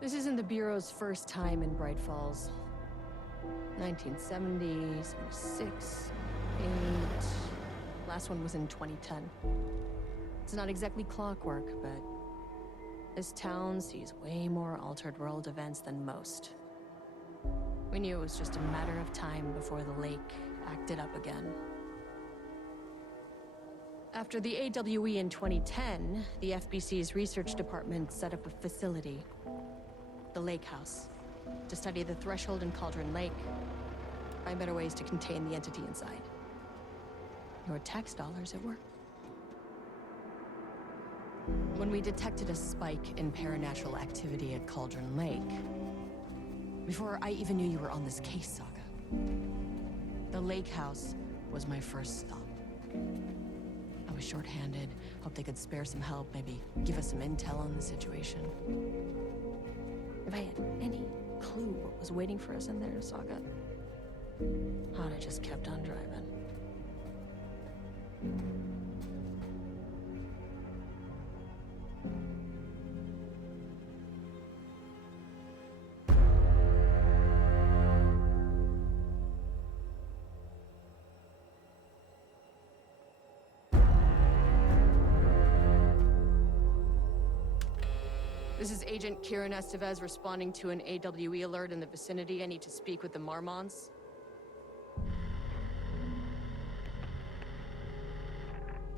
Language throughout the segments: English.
This isn't the Bureau's first time in Bright Falls. 1970, 76, 8... Last one was in 2010. It's not exactly clockwork, but this town sees way more altered world events than most. We knew it was just a matter of time before the lake acted up again. After the AWE in 2010, the FBC's research department set up a facility, the Lake House, to study the Threshold and Cauldron Lake, find better ways to contain the entity inside. Your tax dollars at work. When we detected a spike in paranatural activity at Cauldron Lake, before I even knew you were on this case, Saga, the Lake House was my first stop. I was short-handed, hoped they could spare some help, maybe give us some intel on the situation. If I had any clue what was waiting for us in there, Saga, I'd have just kept on driving. This is Agent Kieran Estevez responding to an AWE alert in the vicinity. I need to speak with the Marmons.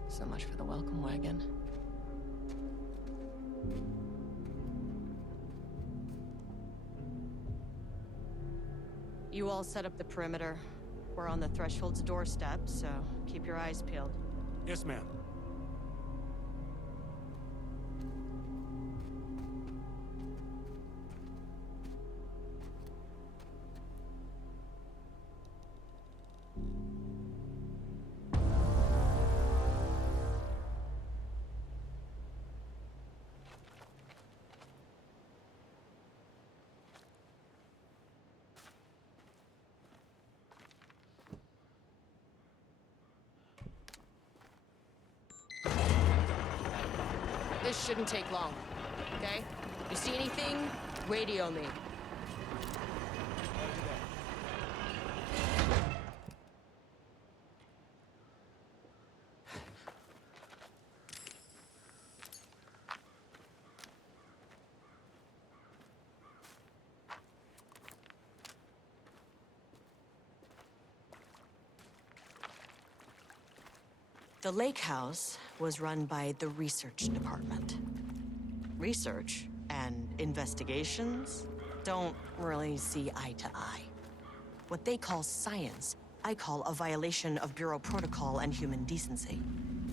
So much for the welcome wagon. You all set up the perimeter. We're on the Threshold's doorstep, so keep your eyes peeled. Yes, ma'am. This shouldn't take long, okay? You see anything, radio me. The Lake House was run by the research department. Research and investigations don't really see eye to eye. What they call science, I call a violation of Bureau protocol and human decency.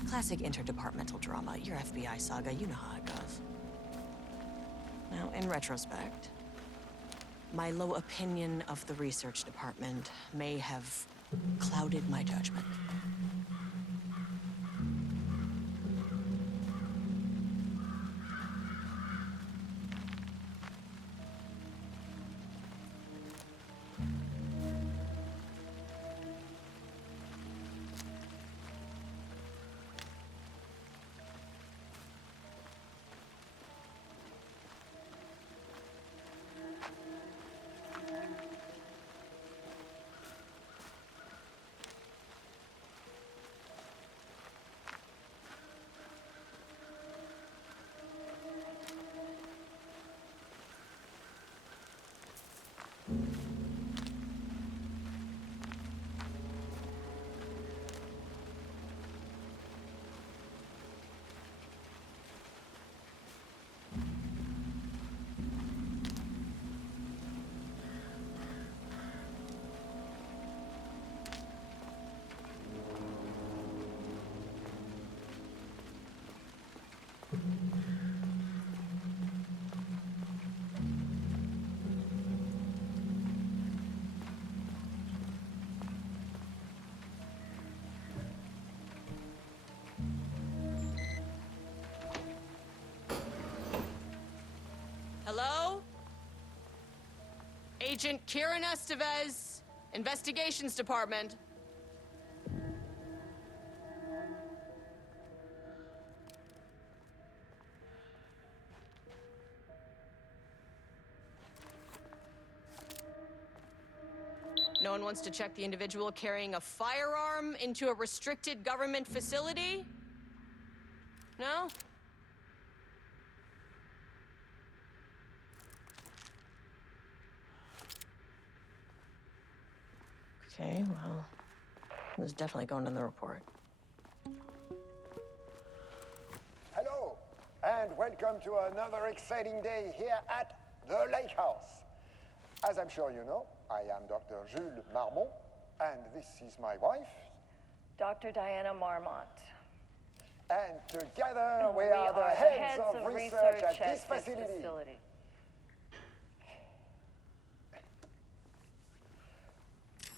Classic interdepartmental drama. Your FBI saga, you know how it goes. Now, in retrospect, my low opinion of the research department may have clouded my judgment. Hello? Agent Kieran Estevez, Investigations Department. No one wants to check the individual carrying a firearm into a restricted government facility? No? Okay, well, it was definitely going in the report. Hello, and welcome to another exciting day here at the Lake House. As I'm sure you know, I am Dr. Jules Marmont, and this is my wife. Dr. Diana Marmont. And together we are the heads of research at this facility.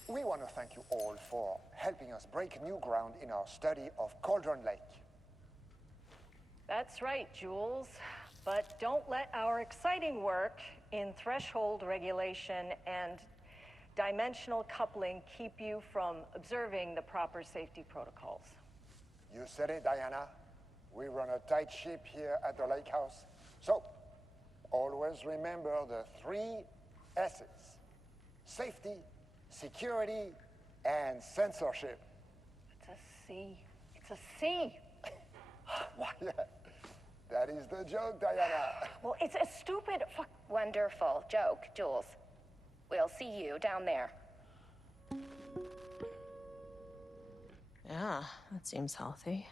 We want to thank you all for helping us break new ground in our study of Cauldron Lake. That's right, Jules. But don't let our exciting work in threshold regulation and dimensional coupling keep you from observing the proper safety protocols. You said it, Diana. We run a tight ship here at the Lake House. So, always remember the 3 S's. Safety, security, and censorship. It's a C. It's a C. Why, yeah, that is the joke, Diana. Well, it's a stupid fuck. Wonderful joke, Jules. We'll see you down there. Yeah, that seems healthy.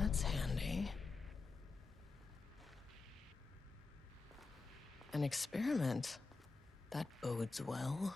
That's handy. An experiment. That bodes well.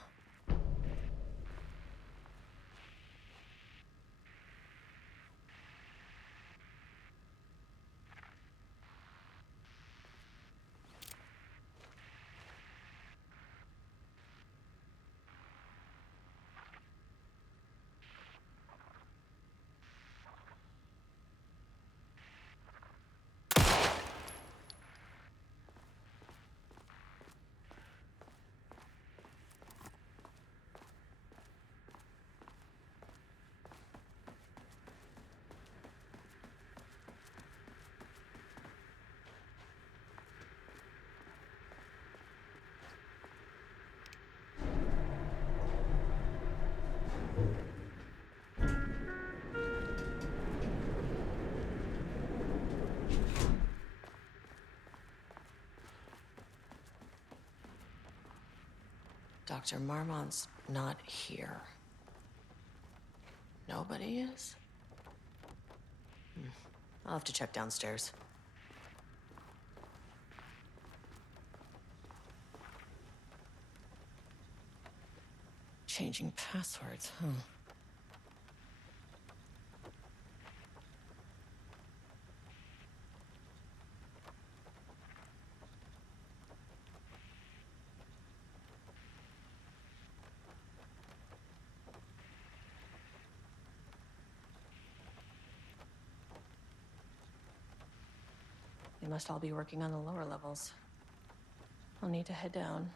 Dr. Marmont's not here. Nobody is? I'll have to check downstairs. Changing passwords, huh? They must all be working on the lower levels. I'll need to head down.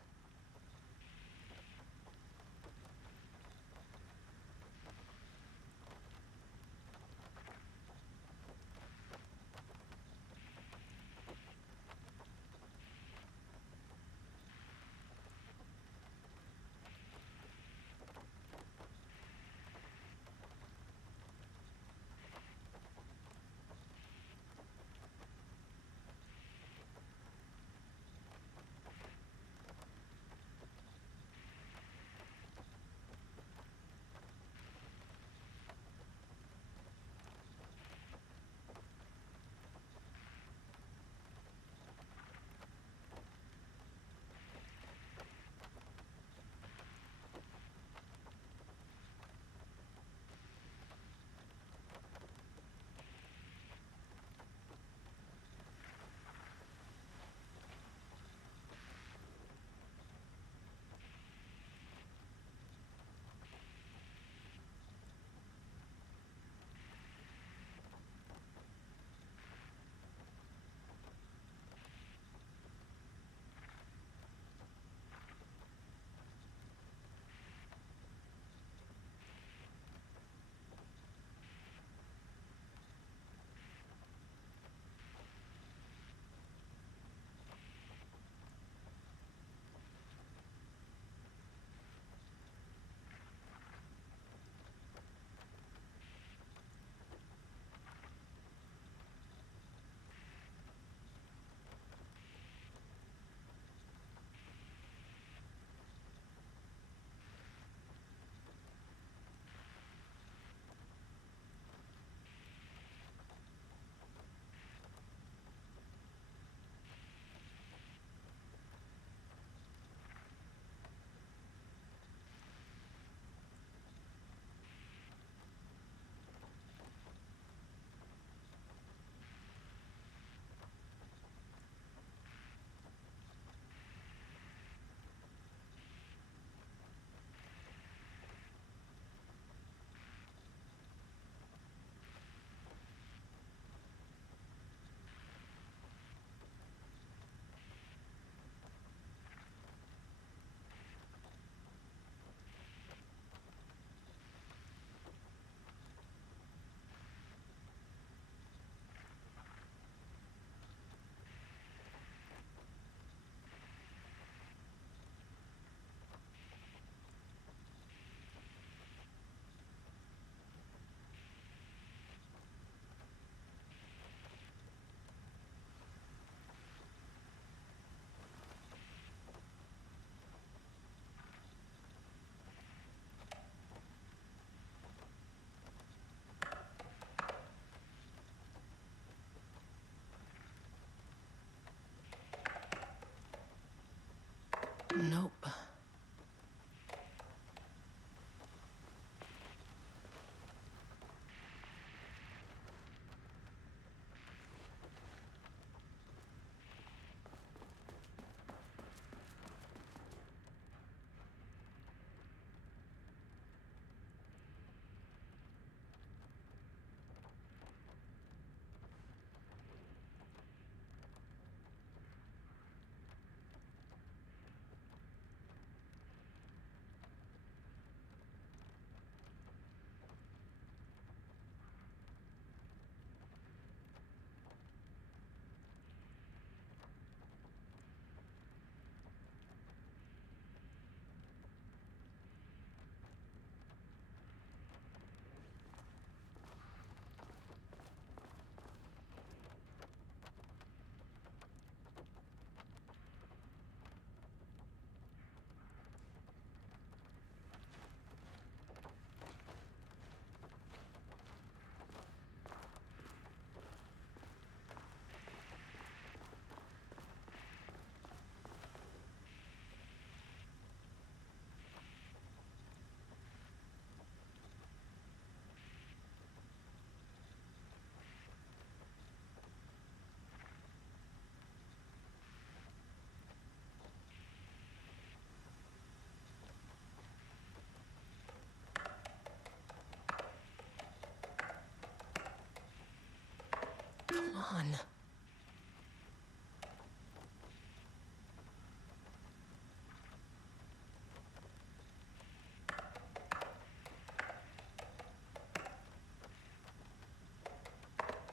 on.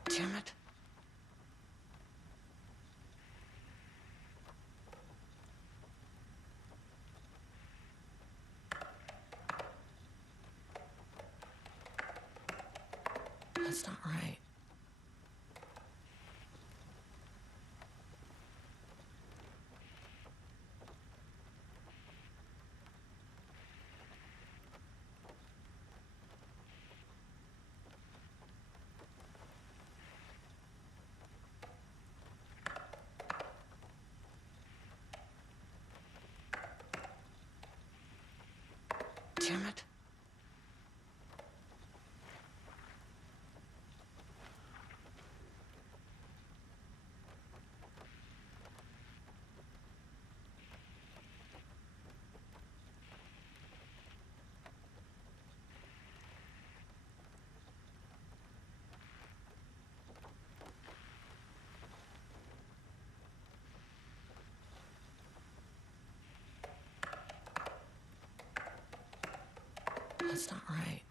Damn it. That's not right. Damn it. That's not right.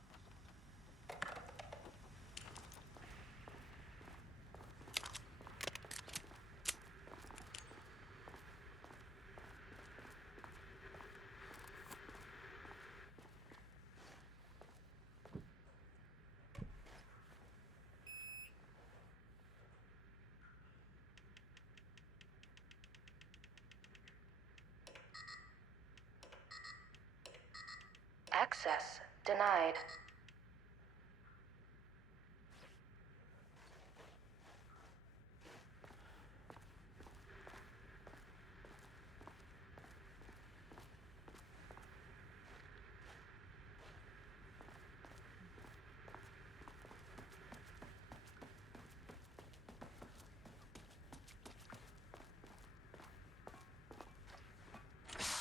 Access denied.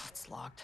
It's locked.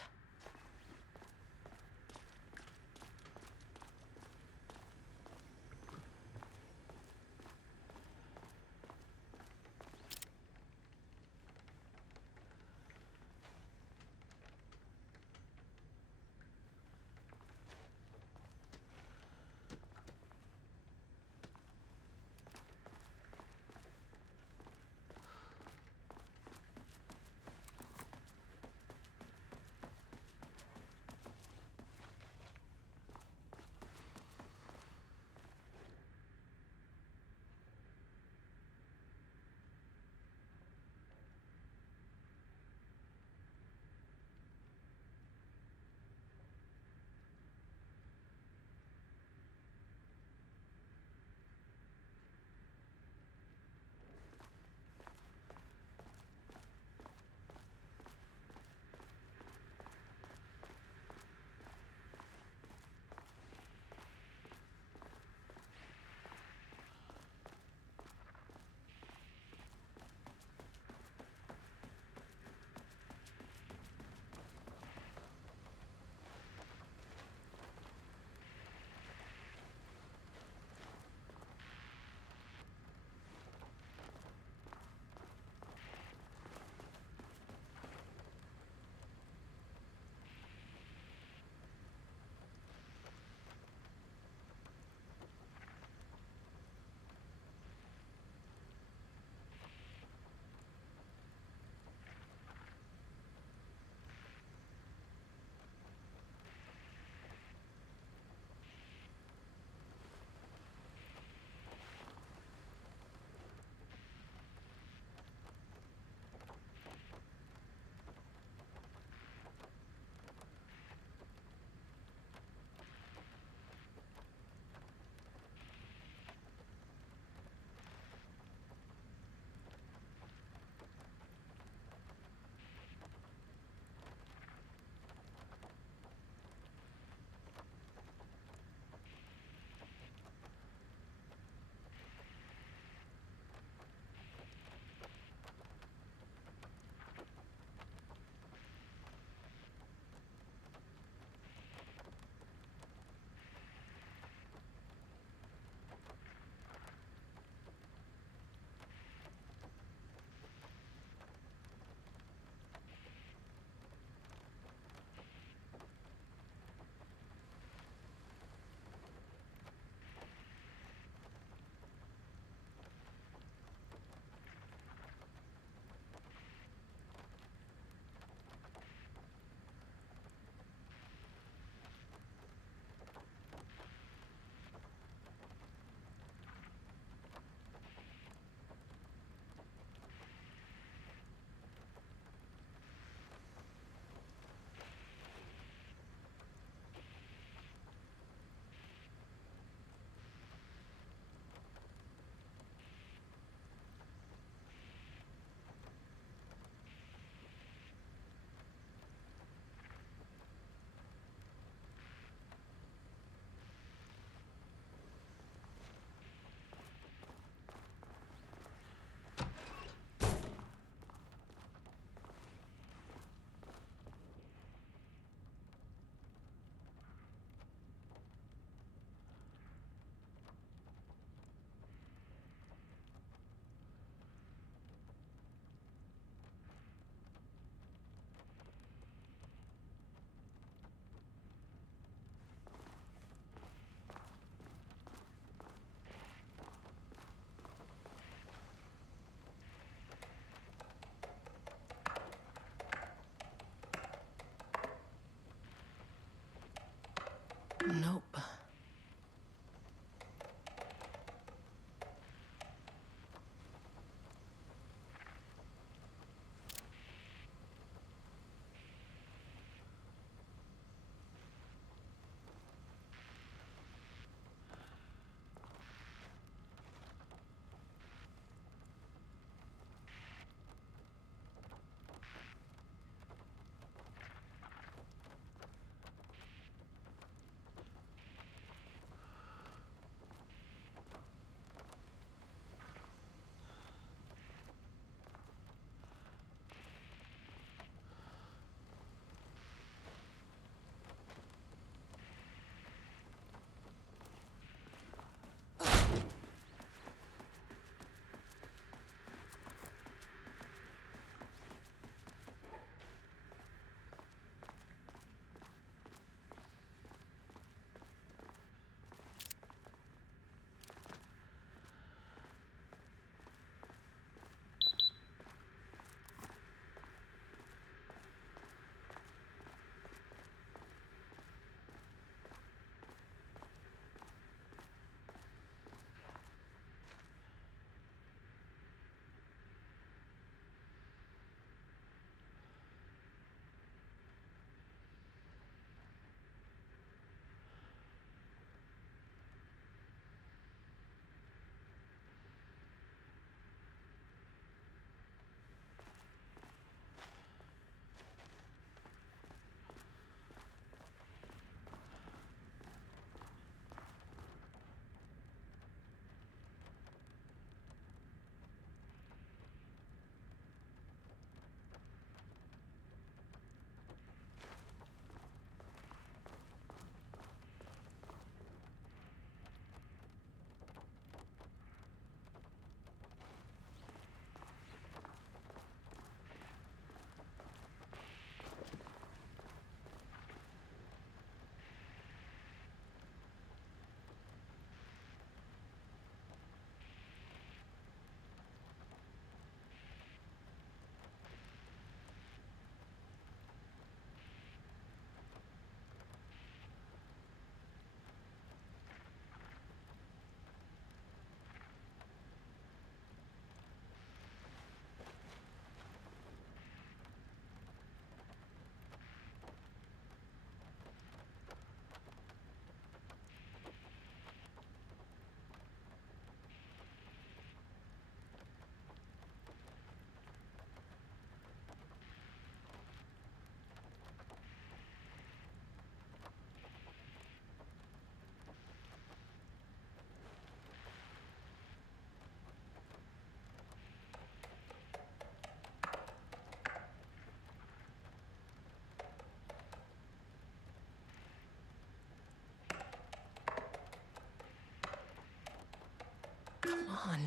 on.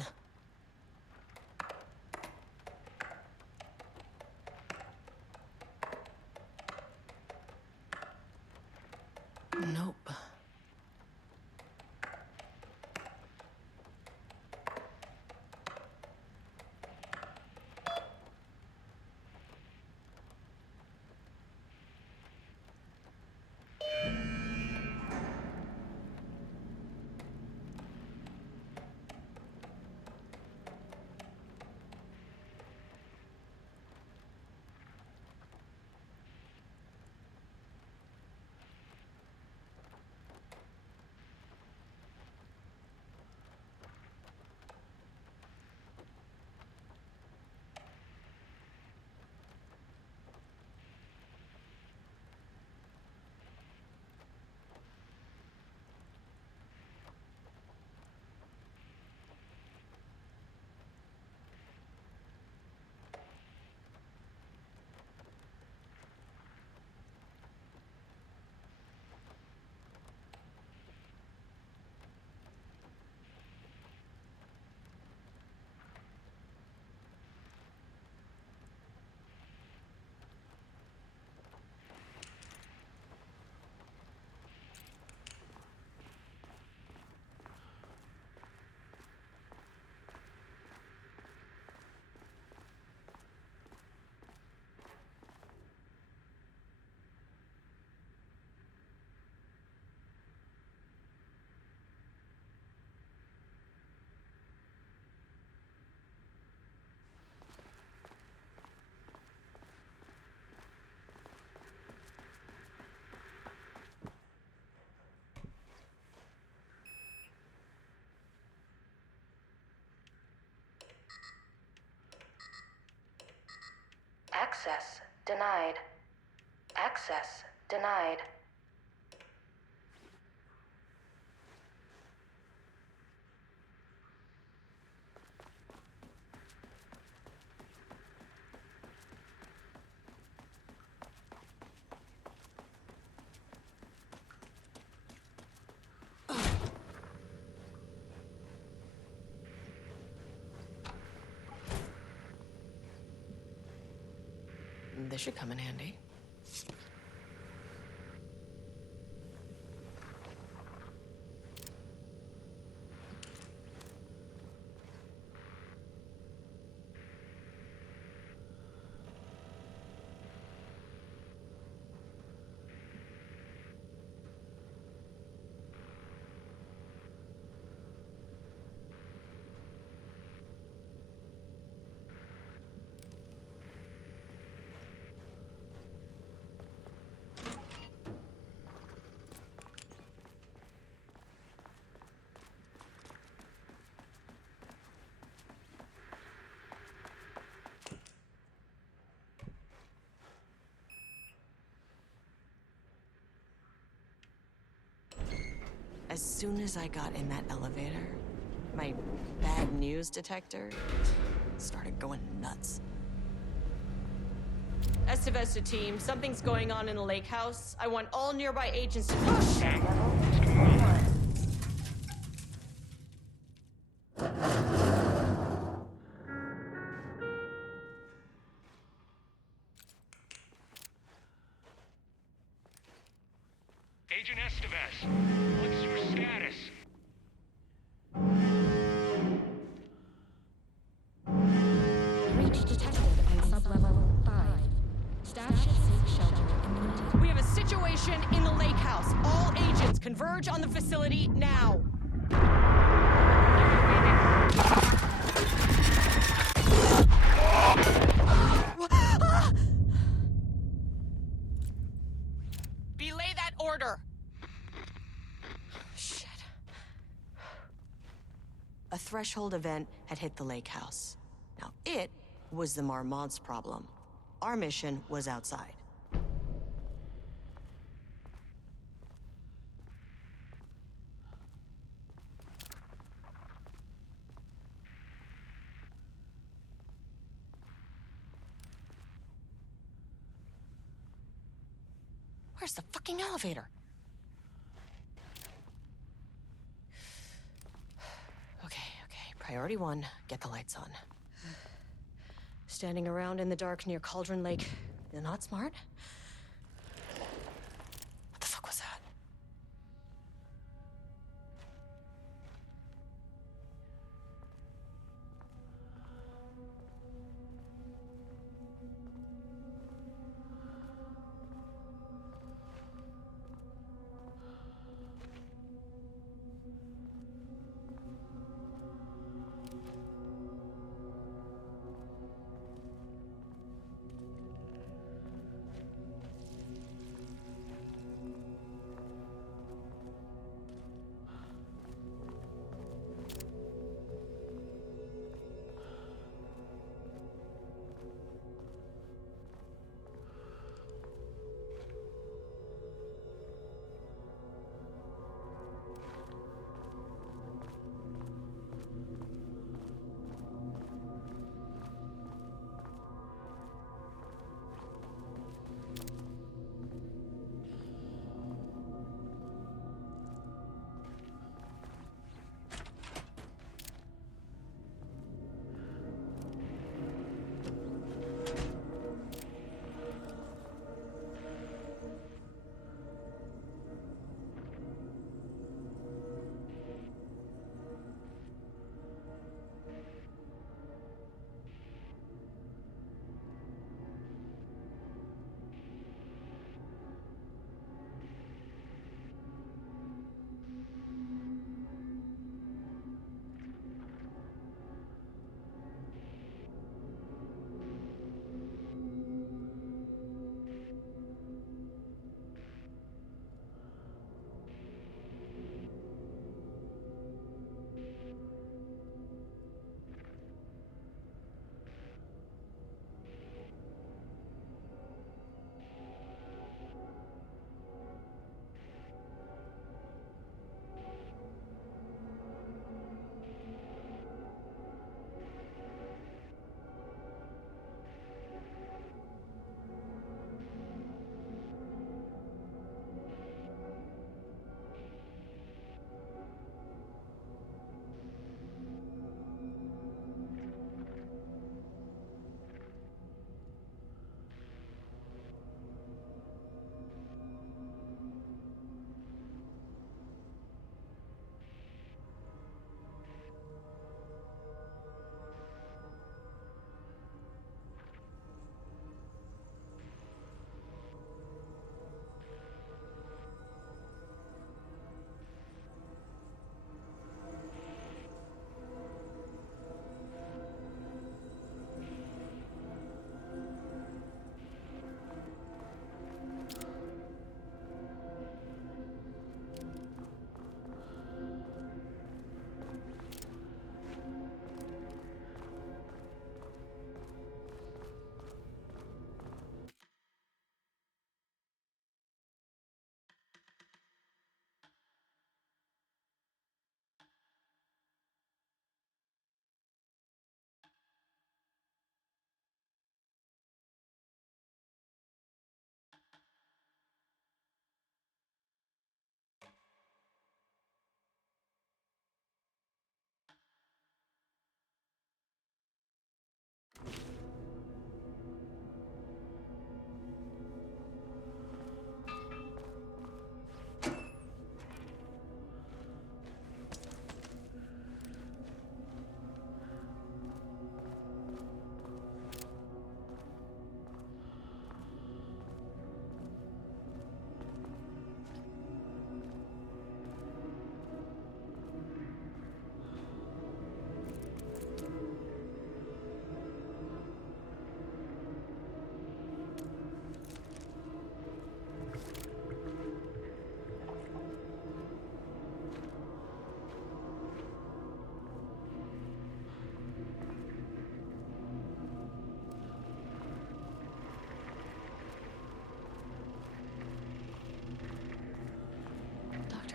Nope. Access denied. Access denied. This should come in handy. As soon as I got in that elevator, my bad news detector started going nuts. Estevesta team, something's going on in the lake house. I want all nearby agents to push. Agent Estevez, what's your status? Breach detected on sublevel 5. Staff should seek shelter immediately. We have a situation in the lake house. All agents converge on the facility now. Belay that order. Shit. A threshold event had hit the lake house. Now, it was the Marmont's problem. Our mission was outside. Where's the fucking elevator? Okay, Priority 1, get the lights on. Standing around in the dark near Cauldron Lake, not smart? What the fuck was that?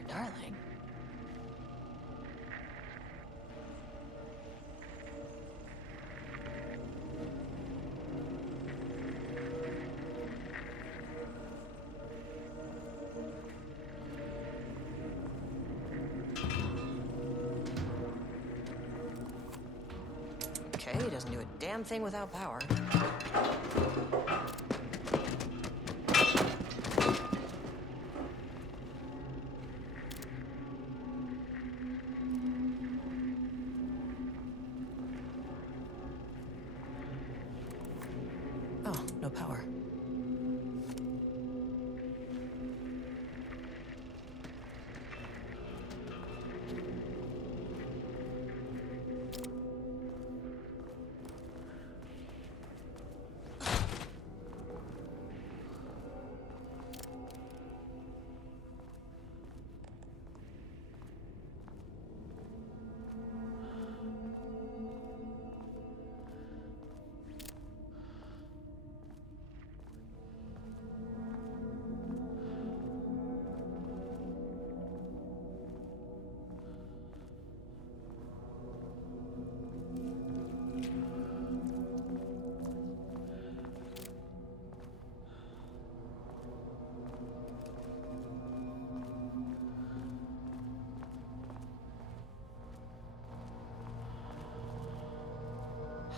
Darling. Okay, he doesn't do a damn thing without power. Oh, no power.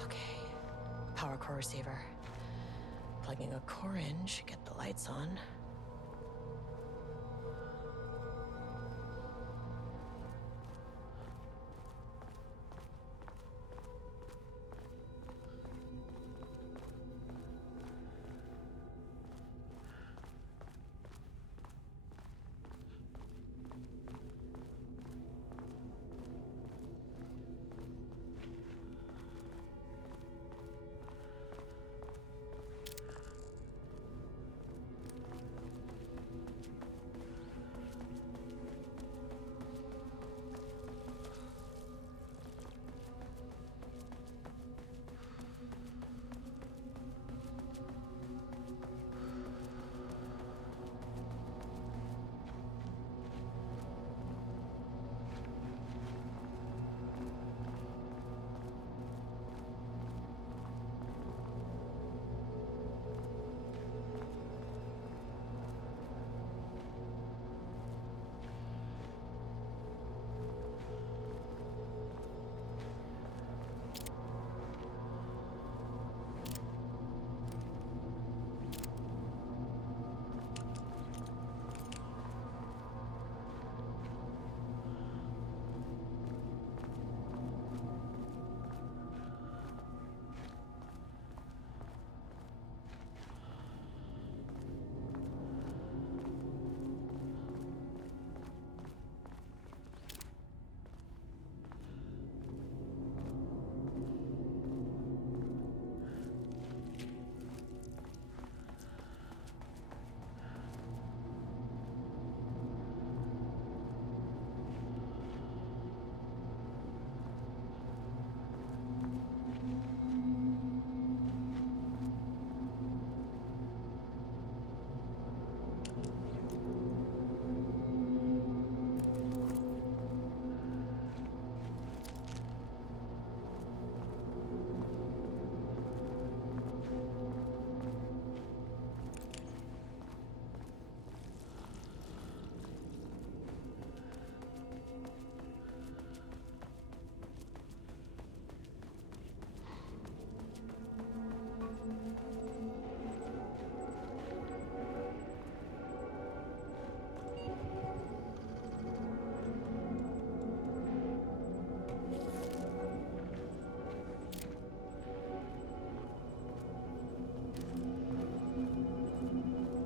Okay. Power core receiver. Plugging a core in should get the lights on.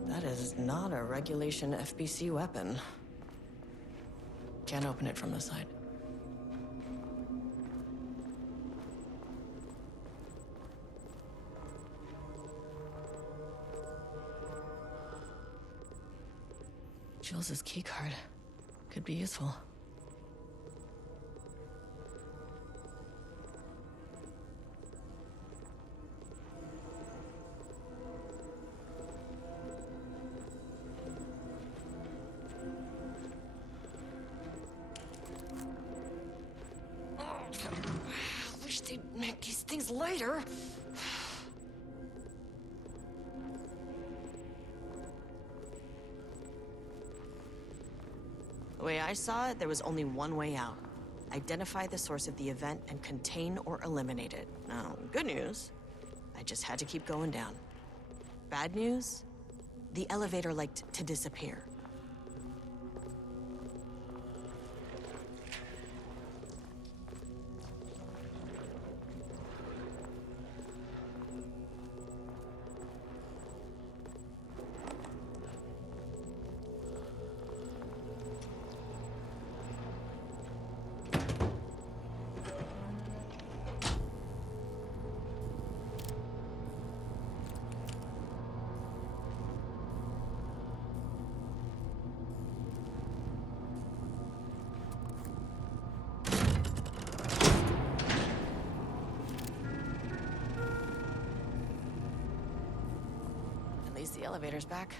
That is not a regulation FBC weapon. Can't open it from the side. Jules' keycard could be useful. I wish they'd make these things lighter. The way I saw it, there was only one way out. identify the source of the event, and contain or eliminate it. Now, good news, I just had to keep going down. Bad news, the elevator liked to disappear. At least the elevator's back.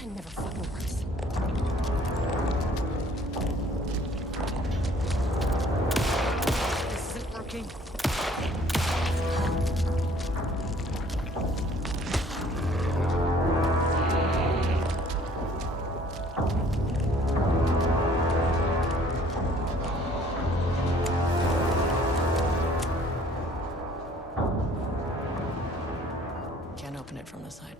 It never fucking works. This isn't working. Can't open it from the side.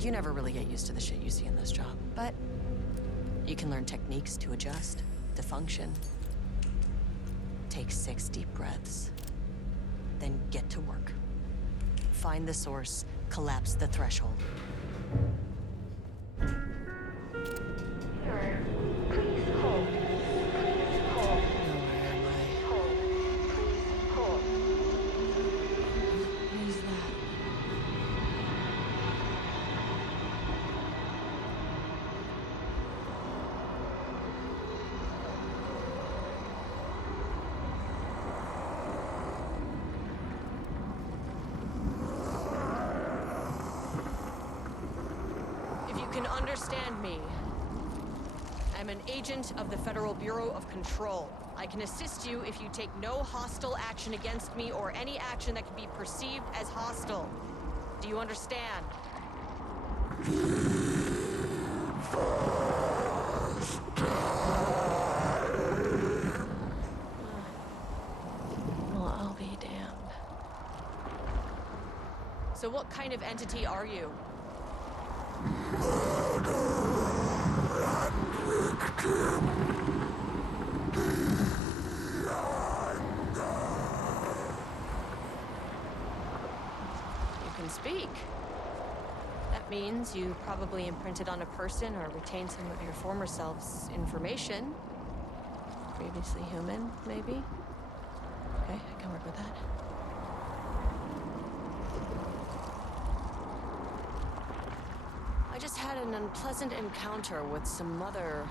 You never really get used to the shit you see in this job, but you can learn techniques to adjust, to function. Take 6 deep breaths, then get to work. Find the source, collapse the threshold. Sir, please hold. Please hold. Where am I? Hold. Please hold. Who's that? If you can understand me, I'm an agent of the Federal Bureau of Control. I can assist you if you take no hostile action against me or any action that can be perceived as hostile. Do you understand? Well, I'll be damned. So what kind of entity are you? You can speak. That means you probably imprinted on a person or retained some of your former self's information. Previously human, maybe? Okay, I can work with that. I just had an unpleasant encounter with some other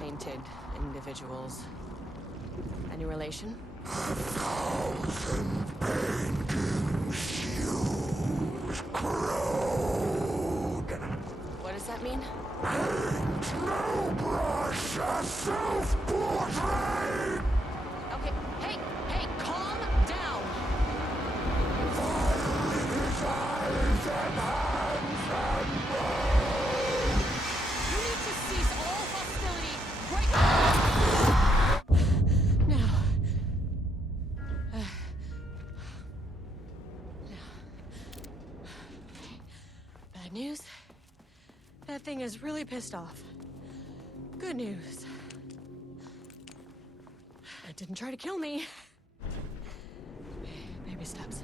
painted individuals. Any relation? What does that mean? Okay, hey, calm down! You need to cease all hostility right now! Bad news? That thing is really pissed off. Good news. It didn't try to kill me. Baby steps.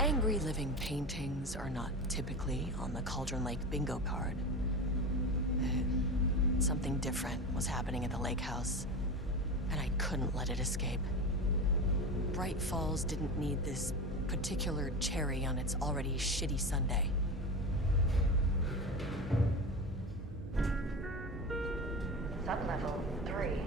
Angry living paintings are not typically on the Cauldron Lake bingo card. Something different was happening at the lake house, and I couldn't let it escape. Bright Falls didn't need this particular cherry on its already shitty sundae. Sublevel 3.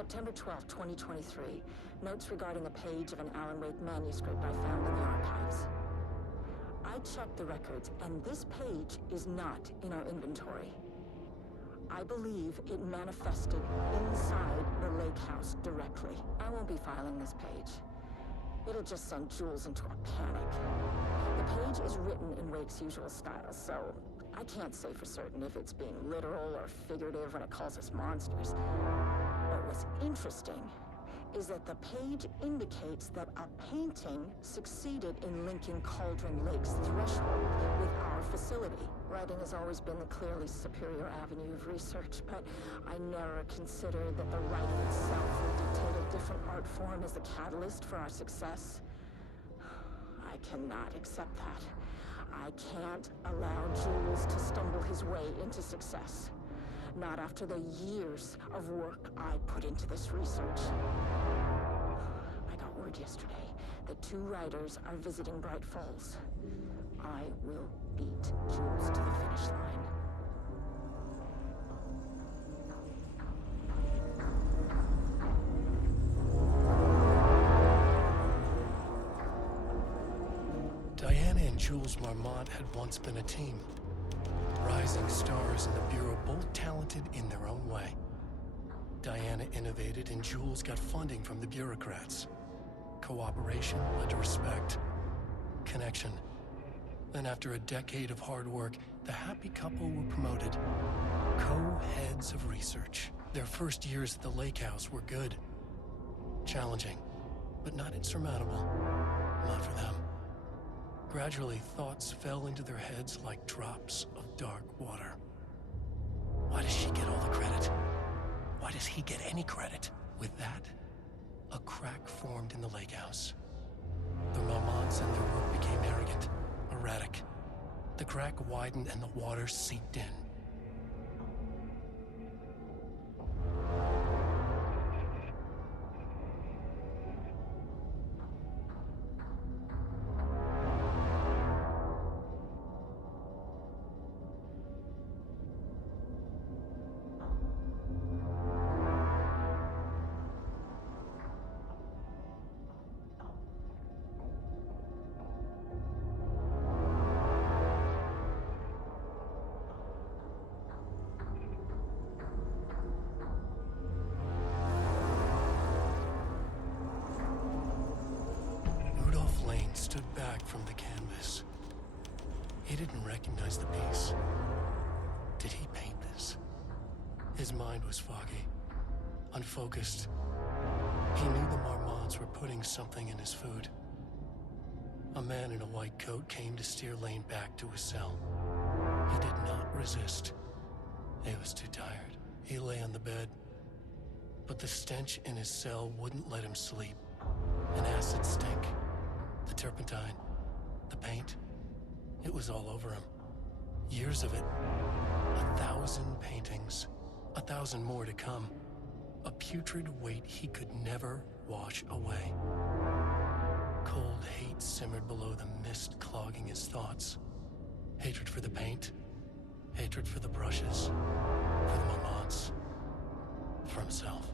September 12, 2023. Notes regarding a page of an Alan Wake manuscript I found in the archives. I checked the records, and this page is not in our inventory. I believe it manifested inside the lake house directly. I won't be filing this page. It'll just send Jules into a panic. The page is written in Wake's usual style, so I can't say for certain if it's being literal or figurative when it calls us monsters. But what's interesting is that the page indicates that a painting succeeded in linking Cauldron Lake's threshold with our facility. Writing has always been the clearly superior avenue of research, but I never considered that the writing itself would dictate a different art form as the catalyst for our success. I cannot accept that. I can't allow Jules to stumble his way into success. Not after the years of work I put into this research. I got word yesterday that 2 writers are visiting Bright Falls. I will beat Jules to the finish line. Diana and Jules Marmont had once been a team. Rising stars in the Bureau, both talented in their own way. Diana innovated and Jules got funding from the bureaucrats. Cooperation led to respect, connection. Then after a decade of hard work, the happy couple were promoted. Co-heads of research. Their first years at the lake house were good. Challenging, but not insurmountable. Not for them. Gradually, thoughts fell into their heads like drops of dark water. Why does she get all the credit? Why does he get any credit? With that, a crack formed in the lake house. The Marmonts and their work became arrogant, erratic. The crack widened and the water seeped in. Stood back from the canvas. He didn't recognize the piece. Did he paint this? His mind was foggy, unfocused. He knew the Marmonts were putting something in his food. A man in a white coat came to steer Lane back to his cell. He did not resist. He was too tired. He lay on the bed, but the stench in his cell wouldn't let him sleep. An acid stink. The turpentine, the paint, it was all over him. Years of it. 1,000 paintings. 1,000 more to come. A putrid weight he could never wash away. Cold hate simmered below the mist clogging his thoughts. Hatred for the paint. Hatred for the brushes. For the Marmonts. For himself.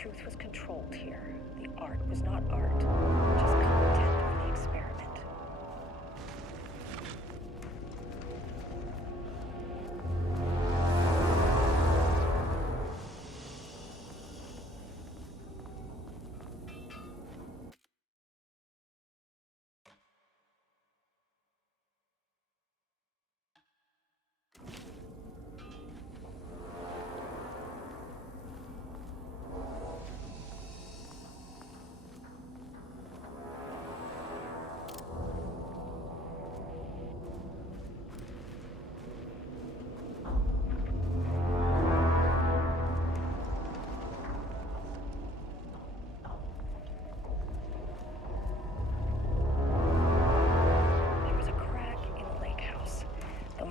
truth was controlled here. The art was not art, just content for the experiment.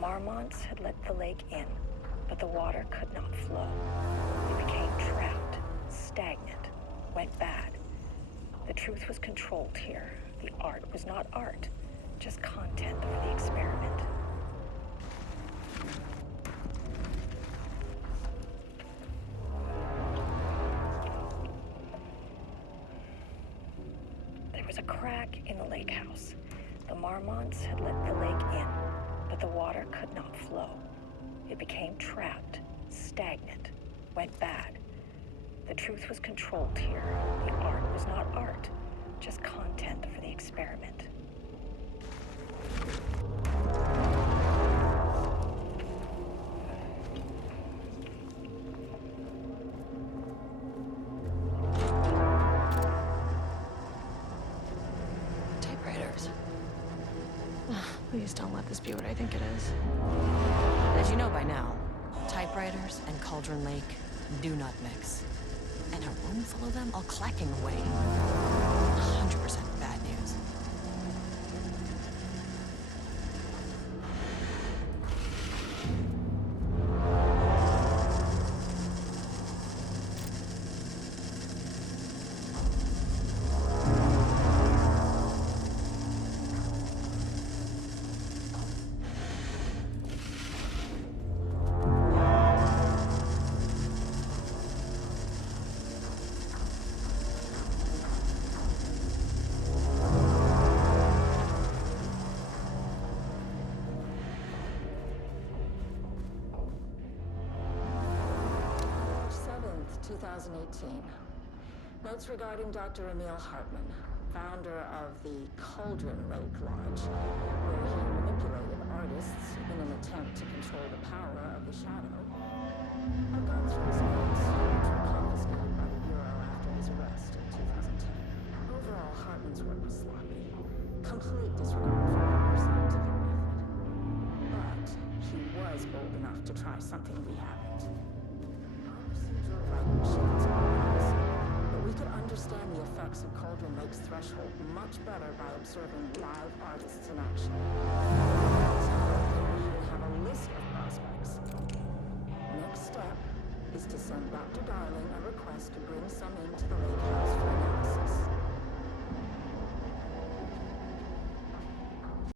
Marmonts had let the lake in, but the water could not flow. It became trapped, stagnant, went bad. The truth was controlled here. The art was not art, just content for the experiment. There was a crack in the lake house. The Marmonts had let the lake in, but the water could not flow. It became trapped, stagnant, went bad. The truth was controlled here. The art was not art, just content for the experiment. Typewriters. Please don't let this be what I think it is. As you know by now, typewriters and Cauldron Lake do not mix. And a room full of them all clacking away. 100% bad news. March 7th, 2018. Notes regarding Dr. Emil Hartman, founder of the Cauldron Lake Lodge, where he manipulated artists in an attempt to control the power of the shadow. I've gone through his notes, which were confiscated by the Bureau after his arrest in 2010. Overall, Hartman's work was sloppy. Complete disregard for proper scientific method. But he was bold enough to try something we haven't. Our procedural writing machines are promising, but we could understand the effects of Cauldron Lake's threshold much better by observing live artists in action. So, we even have a list of prospects. Next step is to send Dr. Darling a request to bring some into the lake house for